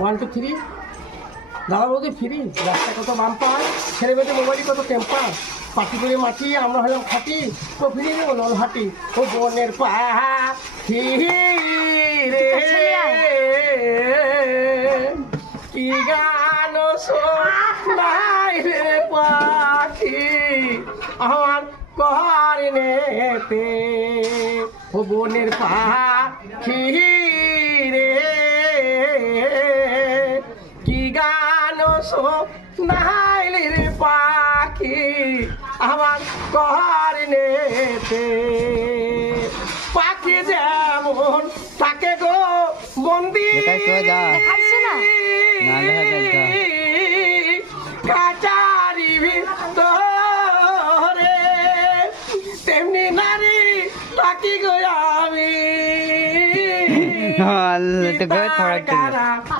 1 2 3 দাদা বৌদি ফ্রি রাস্তা কত বাম্পার ছেলে মেয়েদের মোবাইল কত টেম্পার পাখি করে মাটি আমরা হলাম খাটি ও ফিরি ও নল হাটি ও বনের পাখি রে কি গান শোনাই রে পাখি আমার করনেতে ও বনের পাখি রে কি গান শোনাইলি রে পাখি আমার করনেতে পাখি যেমন থাকে গো বন্দি দেখাচ্ছে না? না, দেখা যাচ্ছে না। কাচারি ভিতরে তেমনি নারী থাকি গো আমি तो गए थोड़ा